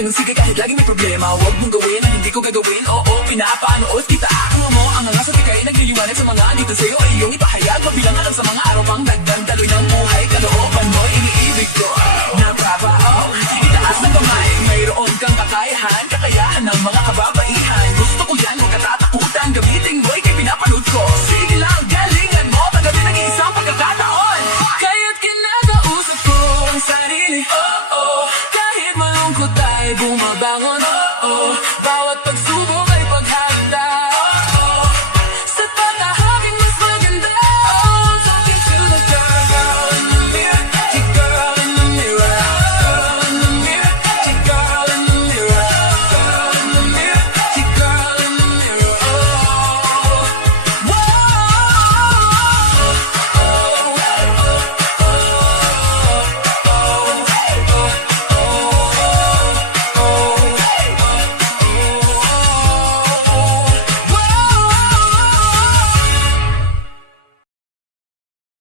lang ang sige kahit lagi may problema. Huwag mong gawin ang hindi ko gagawin. Oo, pinapanood kita. Ano mo, ang nga sa bigay nagliliwanag sa mga andito sa'yo ay iyong ipahayag. Mabilangan lang sa mga araw pang dagdag daloy ng buhay. Kalooban mo, iniibig ko na brava. Itaas ng kamay, mayroon kang kakayahan ng mga kababa.